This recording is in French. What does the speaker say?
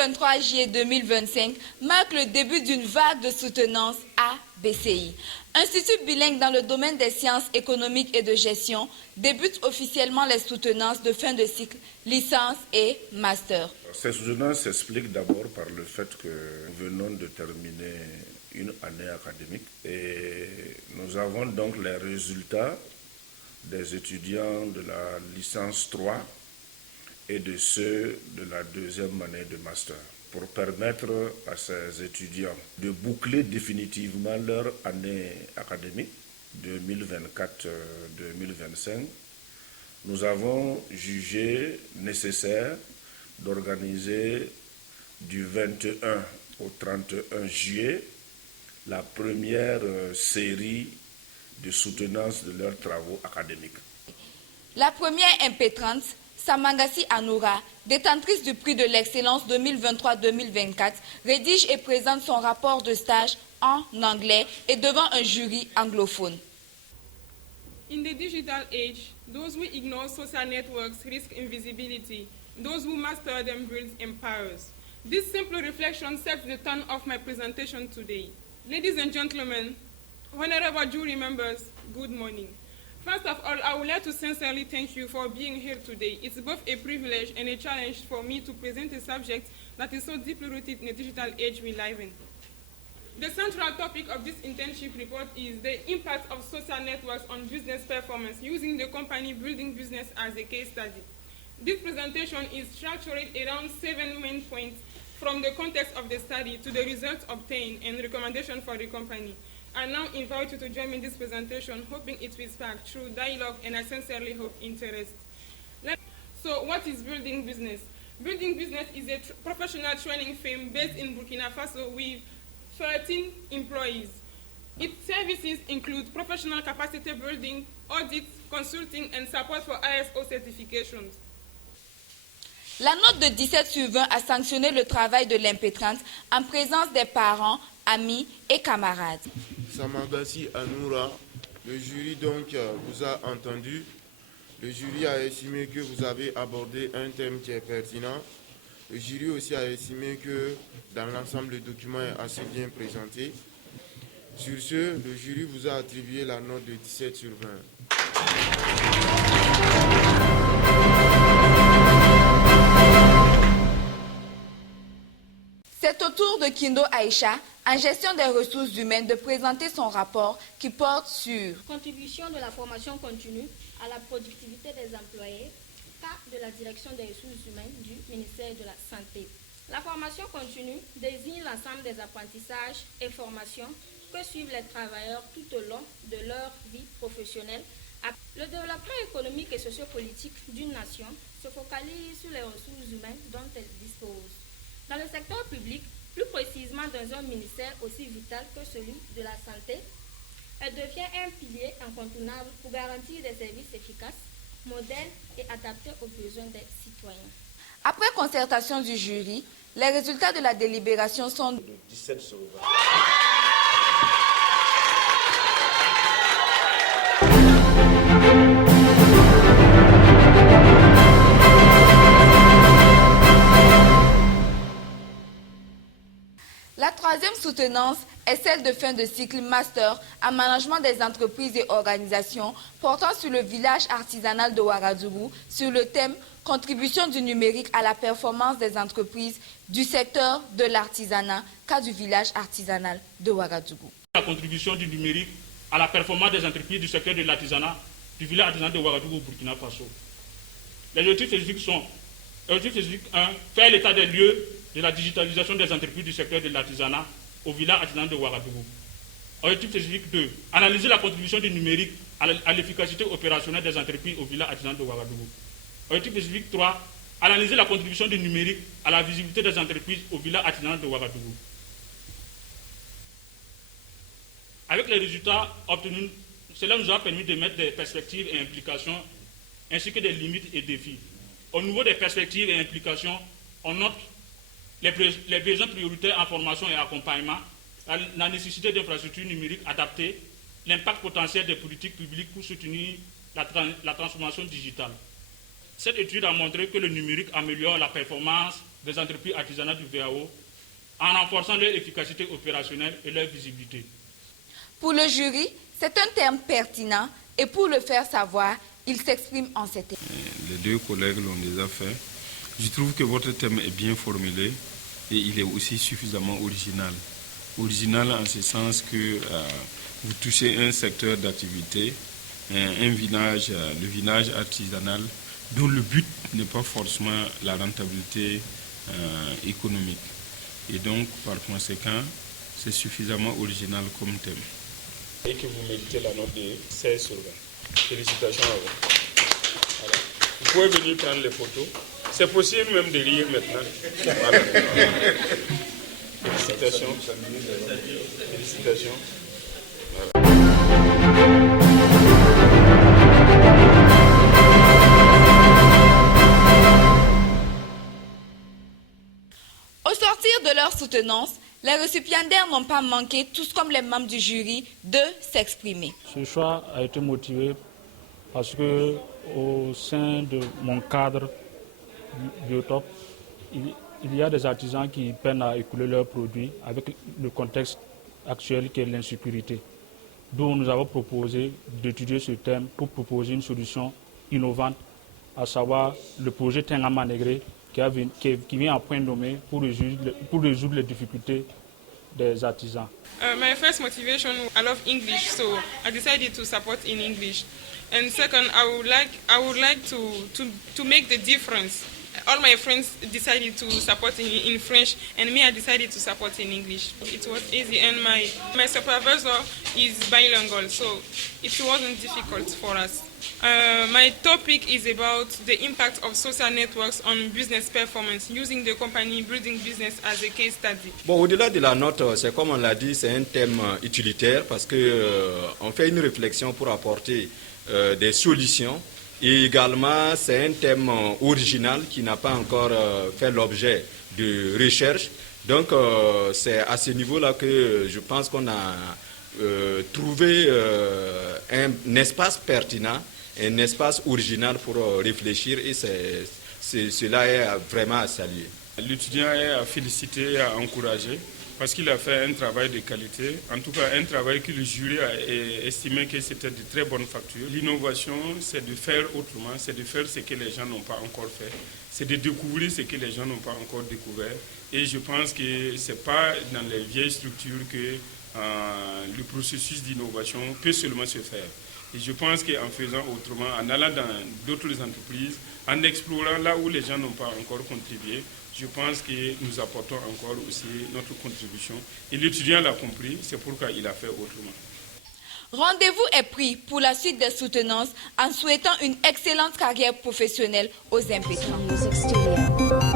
23 juillet 2025 marque le début d'une vague de soutenance à BCI. Institut bilingue dans le domaine des sciences économiques et de gestion débute officiellement les soutenances de fin de cycle, licence et master. Ces soutenances s'expliquent d'abord par le fait que nous venons de terminer une année académique et nous avons donc les résultats des étudiants de la licence 3 et de ceux de la deuxième année de master, pour permettre à ces étudiants de boucler définitivement leur année académique 2024-2025. Nous avons jugé nécessaire d'organiser du 21 au 31 juillet la première série de soutenance de leurs travaux académiques. La première impétrante, Samangassi Anoura, détentrice du prix de l'excellence 2023-2024, rédige et présente son rapport de stage en anglais et devant un jury anglophone. In the digital age, those who ignore social networks risk invisibility. Those who master them build empires. This simple reflection sets the tone of my presentation today. Ladies and gentlemen, honorable jury members, good morning. First of all, I would like to sincerely thank you for being here today. It's both a privilege and a challenge for me to present a subject that is so deeply rooted in the digital age we live in. The central topic of this internship report is the impact of social networks on business performance, using the company building business as a case study. This presentation is structured around 7 main points, from the context of the study to the results obtained and recommendation for the company. I now invite you to join me in this presentation, hoping it will spark true dialogue and I sincerely hope interest. So what is building business? Building business is a professional training firm based in Burkina Faso with 13 employees. Its services include professional capacity building, audits, consulting, and support for ISO certifications. La note de 17 sur 20 a sanctionné le travail de l'impétrante en présence des parents, amis et camarades. Samangassi Anoura, le jury donc vous a entendu. Le jury a estimé que vous avez abordé un thème qui est pertinent. Le jury aussi a estimé que dans l'ensemble le document est assez bien présenté. Sur ce, le jury vous a attribué la note de 17 sur 20. C'est au tour de Kindo Aïcha, en gestion des ressources humaines, de présenter son rapport qui porte sur contribution de la formation continue à la productivité des employés, cas de la direction des ressources humaines du ministère de la Santé. La formation continue désigne l'ensemble des apprentissages et formations que suivent les travailleurs tout au long de leur vie professionnelle. Le développement économique et sociopolitique d'une nation se focalise sur les ressources humaines dont elle dispose. Dans le secteur public, plus précisément dans un ministère aussi vital que celui de la santé, elle devient un pilier incontournable pour garantir des services efficaces, modernes et adaptés aux besoins des citoyens. Après concertation du jury, les résultats de la délibération sont de 17 sur 20. La troisième soutenance est celle de fin de cycle master en management des entreprises et organisations portant sur le village artisanal de Ouagadougou sur le thème contribution du numérique à la performance des entreprises du secteur de l'artisanat, cas du village artisanal de Ouagadougou. La contribution du numérique à la performance des entreprises du secteur de l'artisanat du village artisanal de Ouagadougou au Burkina Faso. Les objectifs spécifiques sont: objectif spécifique 1, faire l'état des lieux de la digitalisation des entreprises du secteur de l'artisanat au village artisanal de Ouagadougou. Objectif spécifique 2, analyser la contribution du numérique à l'efficacité opérationnelle des entreprises au village artisanal de Ouagadougou. Objectif spécifique 3, analyser la contribution du numérique à la visibilité des entreprises au village artisanal de Ouagadougou. Avec les résultats obtenus, cela nous a permis de mettre des perspectives et implications ainsi que des limites et défis. Au niveau des perspectives et implications, on note les besoins prioritaires en formation et accompagnement, la nécessité d'infrastructures numériques adaptées, l'impact potentiel des politiques publiques pour soutenir la transformation digitale. Cette étude a montré que le numérique améliore la performance des entreprises artisanales du VAO en renforçant leur efficacité opérationnelle et leur visibilité. Pour le jury, c'est un terme pertinent et pour le faire savoir, il s'exprime en ces termes. Les deux collègues l'ont déjà fait. Je trouve que votre thème est bien formulé et il est aussi suffisamment original. Original en ce sens que vous touchez un secteur d'activité, le vinage artisanal, dont le but n'est pas forcément la rentabilité économique. Et donc, par conséquent, c'est suffisamment original comme thème. Et que vous méritez la note de 16 sur 20. Félicitations à vous. Voilà. Vous pouvez venir prendre les photos. C'est possible même de rire maintenant. Voilà. Félicitations. Félicitations. Au sortir de leur soutenance, les récipiendaires n'ont pas manqué, tous comme les membres du jury, de s'exprimer. Ce choix a été motivé parce que au sein de mon cadre Biotop, il y a des artisans qui peinent à écouler leurs produits avec le contexte actuel qui est l'insécurité. D'où nous avons proposé d'étudier ce thème pour proposer une solution innovante, à savoir le projet Tengama Negré qui vient à point nommé pour résoudre les difficultés des artisans. My first motivation, I love English, so I decided to support in English. And second, I would like to make the difference. All my friends decided to support in French, and me, I decided to support in English. It was easy, and my supervisor is bilingual, so it wasn't difficult for us. My topic is about the impact of social networks on business performance, using the company building business as a case study. Bon, au-delà de la note, c'est comme on l'a dit, c'est un thème utilitaire parce que on fait une réflexion pour apporter des solutions. Et également, c'est un thème original qui n'a pas encore fait l'objet de recherche. Donc, c'est à ce niveau-là que je pense qu'on a trouvé un espace pertinent, un espace original pour réfléchir et cela est vraiment à saluer. L'étudiant est à féliciter et à encourager parce qu'il a fait un travail de qualité, en tout cas un travail que le jury a estimé que c'était de très bonne facture. L'innovation, c'est de faire autrement, c'est de faire ce que les gens n'ont pas encore fait, c'est de découvrir ce que les gens n'ont pas encore découvert. Et je pense que ce n'est pas dans les vieilles structures que le processus d'innovation peut seulement se faire. Et je pense qu'en faisant autrement, en allant dans d'autres entreprises, en explorant là où les gens n'ont pas encore contribué, je pense que nous apportons encore aussi notre contribution. Et l'étudiant l'a compris, c'est pourquoi il a fait autrement. Rendez-vous est pris pour la suite des soutenances en souhaitant une excellente carrière professionnelle aux impétrants.